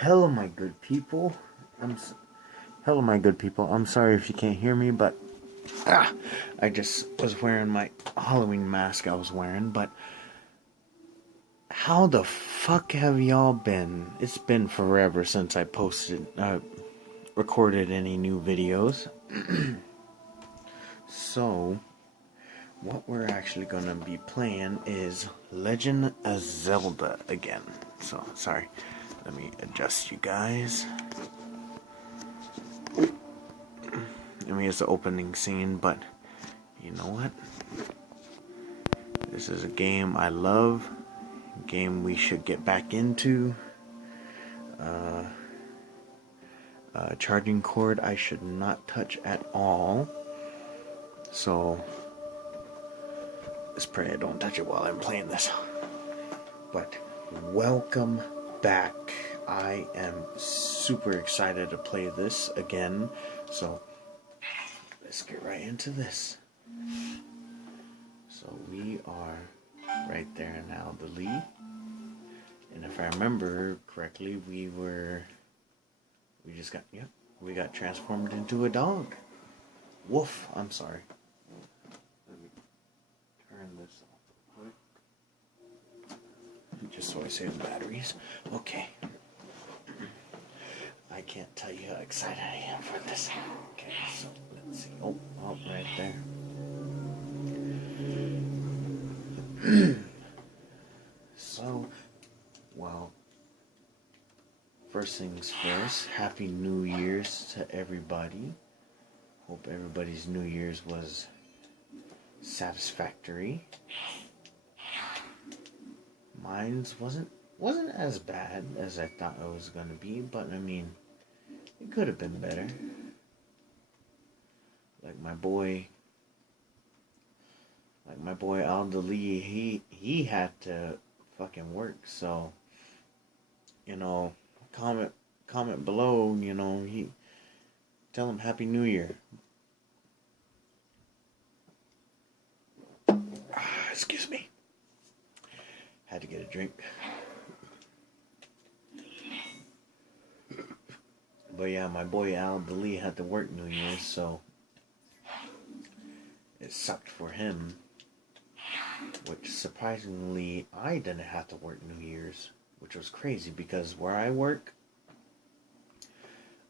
Hello, my good people. I'm s- Hello, my good people. I'm sorry if you can't hear me, but I just was wearing my Halloween mask I was wearing. But how the fuck have y'all been? It's been forever since I recorded any new videos. So, what we're actually gonna be playing is Legend of Zelda again. So, sorry. Let me adjust you guys. I mean, it's the opening scene, but you know what? This is a game I love, a game we should get back into. Charging cord I should not touch at all. So, let's pray I don't touch it while I'm playing this. But, welcome back. I am super excited to play this again. So, let's get right into this. So, we are right there now, the lead. And if I remember correctly, we got transformed into a dog. Woof, I'm sorry. Let me turn this off real quick. Just so I save the batteries. Okay. I can't tell you how excited I am for this. Okay, so let's see. Oh, right there. So, well, first things first, Happy New Year's to everybody. Hope everybody's New Year's was satisfactory. Mine's wasn't as bad as I thought it was gonna be, but I mean, it could have been better. Like my boy Aldali, he had to fucking work, so you know, comment below, he tell him Happy New Year. Excuse me. Had to get a drink. But yeah, my boy Aldali had to work New Year's, so it sucked for him. Which surprisingly, I didn't have to work New Year's, which was crazy because where I work,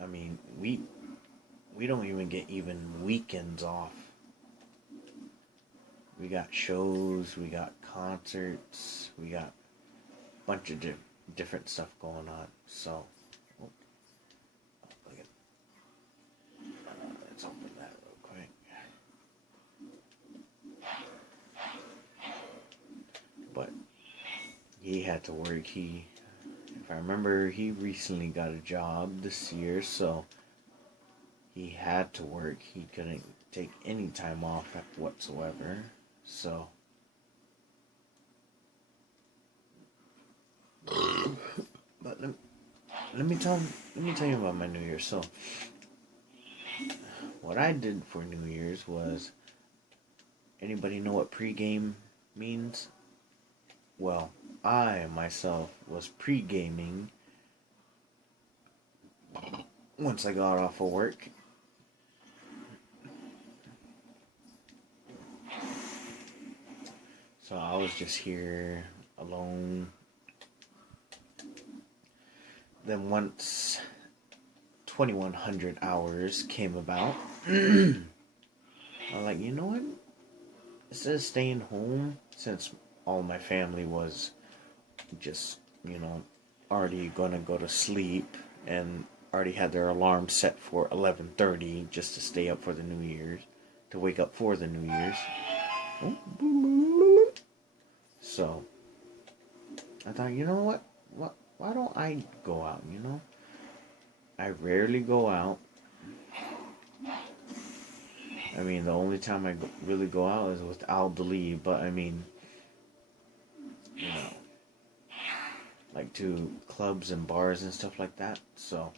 I mean, we don't even get even weekends off. We got shows, we got concerts, we got a bunch of different stuff going on. So, look at, let's open that real quick. But he had to work. If I remember, he recently got a job this year, so he had to work. He couldn't take any time off whatsoever. So, but let me tell you about my New Year. So, what I did for New Year's was, anybody know what pre-game means? Well, I myself was pre-gaming once I got off of work. So I was just here alone. Then once 2100 hours came about, I was like, you know what? Instead of staying home, since all my family was just, already gonna go to sleep and already had their alarm set for 11:30 just to stay up for the New Year's, to wake up for the New Year's. So I thought, you know what? Why don't I go out? I rarely go out. I mean, the only time I really go out is with Aldali, but I mean, like to clubs and bars and stuff like that. So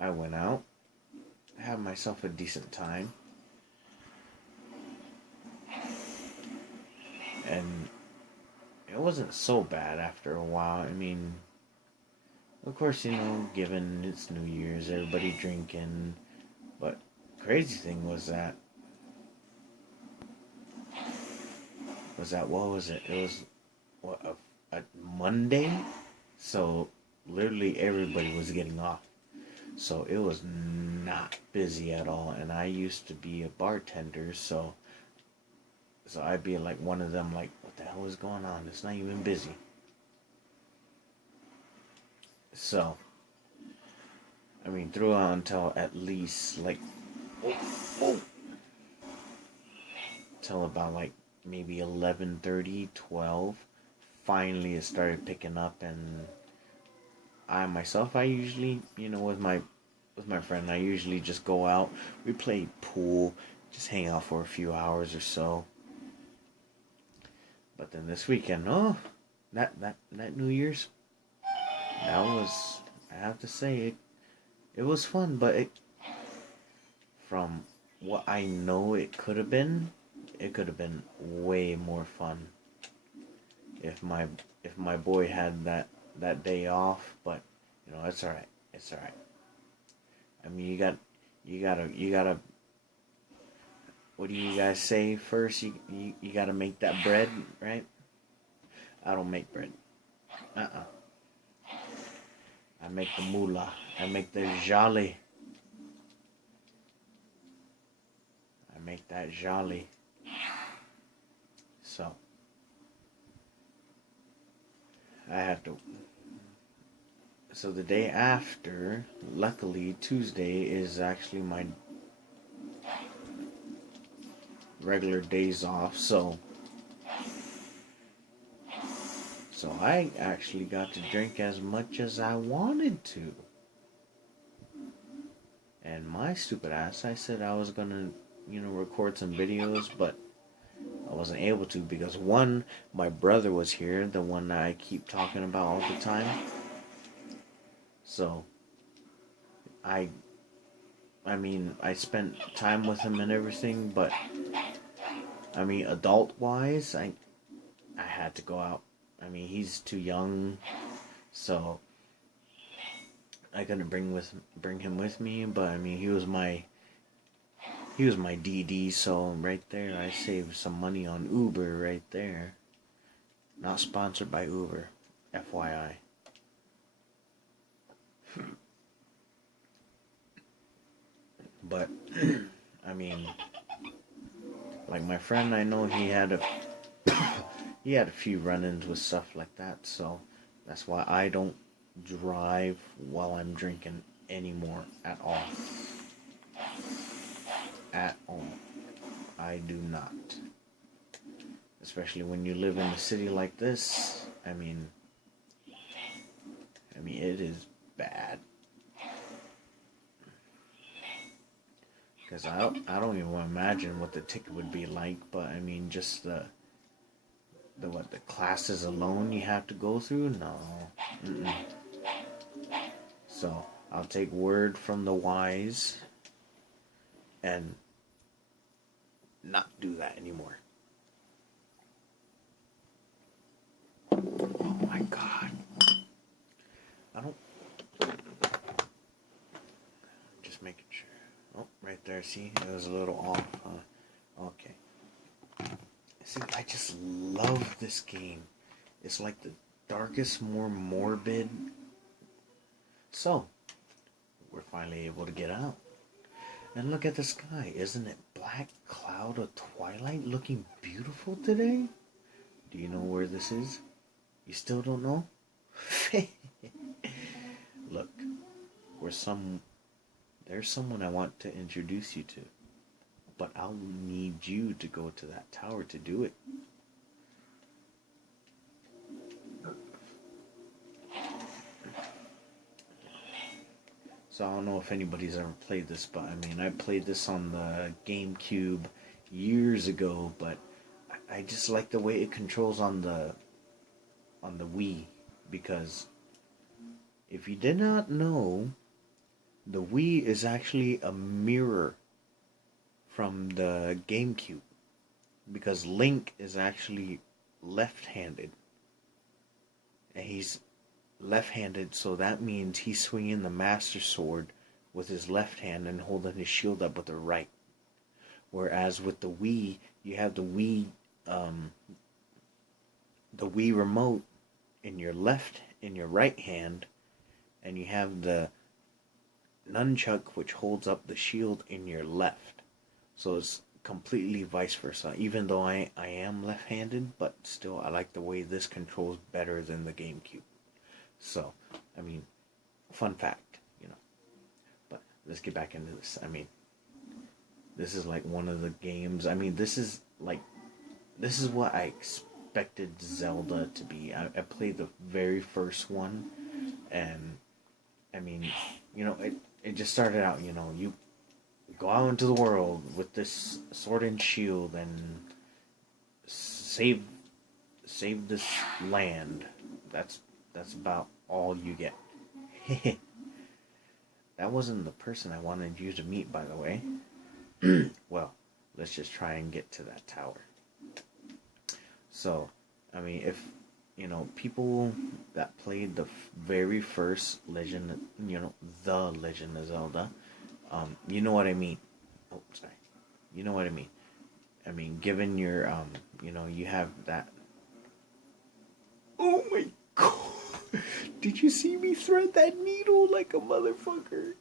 I went out, had myself a decent time, and it wasn't so bad after a while. I mean, Of course, given it's New Year's, everybody drinking. But crazy thing was that what was it? It was what a Monday, so literally everybody was getting off. So it was not busy at all, and I used to be a bartender, so I'd be like one of them, like, what the hell is going on? It's not even busy. So, I mean, through on until at least like, till about like maybe 11:30, 12. Finally, it started picking up, and I usually, with my friend, I usually just go out. We play pool, just hang out for a few hours or so. But then this weekend, that New Year's, that was, I have to say, it was fun, but from what I know it could have been way more fun if my boy had that day off. But it's all right. It's all right. I mean, you gotta. What do you guys say first? You gotta make that bread, right? I don't make bread. I make the moolah. I make the jolly. I make that jolly. So I have to. So the day after, luckily Tuesday is actually my regular days off. So I actually got to drink as much as I wanted to. And my stupid ass, I said I was gonna, record some videos, but I wasn't able to because one, my brother was here, the one that I keep talking about all the time. So, I mean, I spent time with him and everything, but, I mean, adult-wise, I had to go out. I mean, he's too young, so I couldn't bring him with me. But I mean, he was my DD. So right there, I saved some money on Uber right there. Not sponsored by Uber, FYI. But I mean, like my friend, I know he had a few run-ins with stuff like that, so that's why I don't drive while I'm drinking anymore at all. At all. I do not. Especially when you live in a city like this. I mean, it is bad. Because I don't even imagine what the ticket would be like, but I mean, just the classes alone you have to go through? No. Mm-mm. So, I'll take word from the wise and not do that anymore. Oh my god. I don't... Just making sure. Oh, right there, see? It was a little off, huh? Okay. See, I just love this game. It's like the darkest, more morbid. So, we're finally able to get out. And look at the sky. Isn't it black cloud of Twilight looking beautiful today? Do you know where this is? You still don't know? Look, there's someone I want to introduce you to. But I'll need you to go to that tower to do it. So I don't know if anybody's ever played this, but I mean, I played this on the GameCube years ago, but I just like the way it controls on the Wii, because if you did not know, the Wii is actually a mirror from the GameCube, because Link is actually left-handed, and left-handed, so that means he's swinging the Master Sword with his left hand and holding his shield up with the right. Whereas with the Wii, you have the Wii remote in your right hand, and you have the nunchuck which holds up the shield in your left. So it's completely vice versa. Even though I am left-handed, but still I like the way this controls better than the GameCube. So, I mean, fun fact, you know. But let's get back into this. I mean, this is like one of the games. I mean, this is what I expected Zelda to be. I played the very first one, and I mean, you know, it just started out, you know, you go out into the world with this sword and shield and save this land. That's about all you get. That wasn't the person I wanted you to meet, by the way. Well, let's just try and get to that tower. So, I mean, if, you know, people that played the very first Legend, you know, the Legend of Zelda, you know what I mean. Oh, sorry. You know what I mean. I mean, given your, you know, you have that. Oh my god! Did you see me thread that needle like a motherfucker?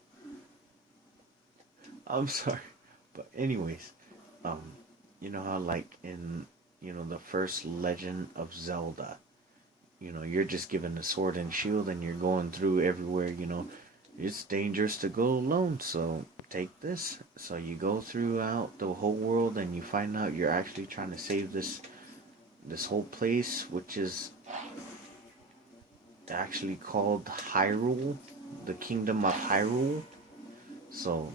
I'm sorry. But anyways, you know how like in, you know, the first Legend of Zelda, you know, you're just given a sword and shield and you're going through everywhere, you know. It's dangerous to go alone, so take this. So you go throughout the whole world and you find out you're actually trying to save this whole place, which is actually called Hyrule, the Kingdom of Hyrule. So,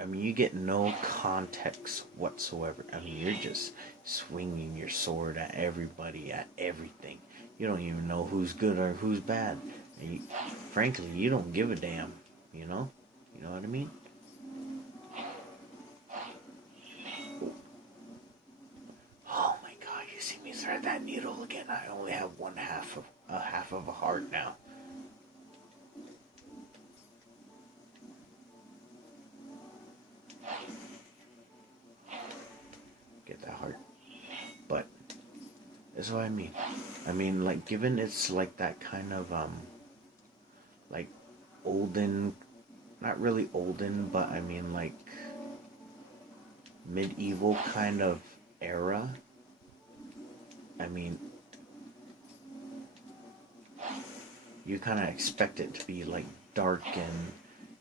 I mean, you get no context whatsoever. I mean, you're just swinging your sword at everybody, at everything. You don't even know who's good or who's bad. And you, frankly, you don't give a damn, you know? You know what I mean? Oh my god, you see me thread that needle again? I only have half of a heart now. Get that heart. But that's what I mean. I mean, like, given it's like that kind of like olden, not really olden, but I mean like medieval kind of era. I mean, you kind of expect it to be like dark and,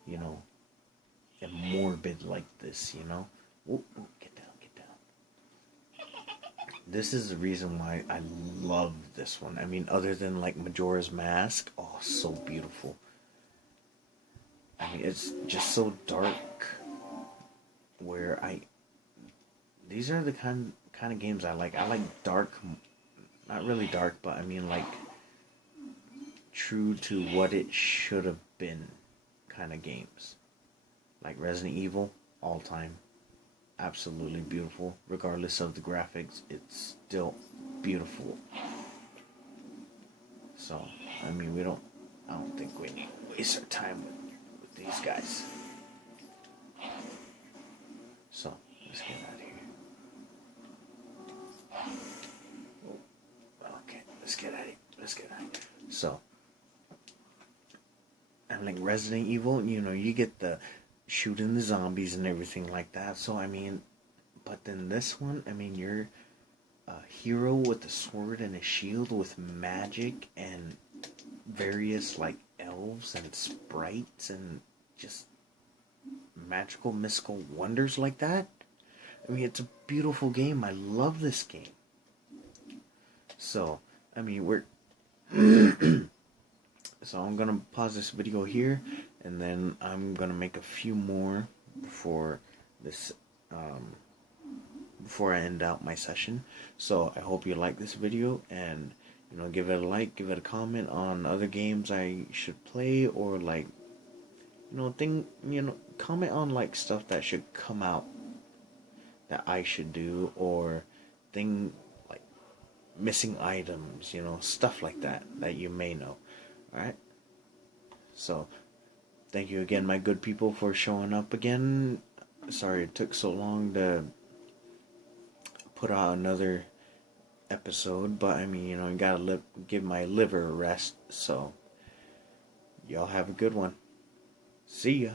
you know, and morbid like this, you know. Ooh, get down. This is the reason why I love this one. I mean, other than like Majora's Mask, oh, so beautiful. I mean, it's just so dark. Where these are the kind of games I like. I like dark, not really dark, but I mean like true to what it should have been kind of games. Like Resident Evil, all time. Absolutely beautiful. Regardless of the graphics, it's still beautiful. So, I mean, I don't think we need to waste our time with these guys. So, let's get out of here. Okay, let's get out of here. So, and like Resident Evil, you know, you get the shooting the zombies and everything like that. So, I mean, but then this one, I mean, you're a hero with a sword and a shield with magic and various, like, elves and sprites and just magical, mystical wonders like that. I mean, it's a beautiful game. I love this game. So, I mean, we're... So I'm going to pause this video here, and then I'm going to make a few more before this, before I end out my session. So I hope you like this video, and, you know, give it a like, give it a comment on other games I should play, or like, comment on like stuff that should come out that I should do, or missing items, stuff like that you may know. Alright? So, thank you again, my good people, for showing up again. Sorry it took so long to put out another episode, but I mean, I gotta give my liver a rest. So, y'all have a good one. See ya.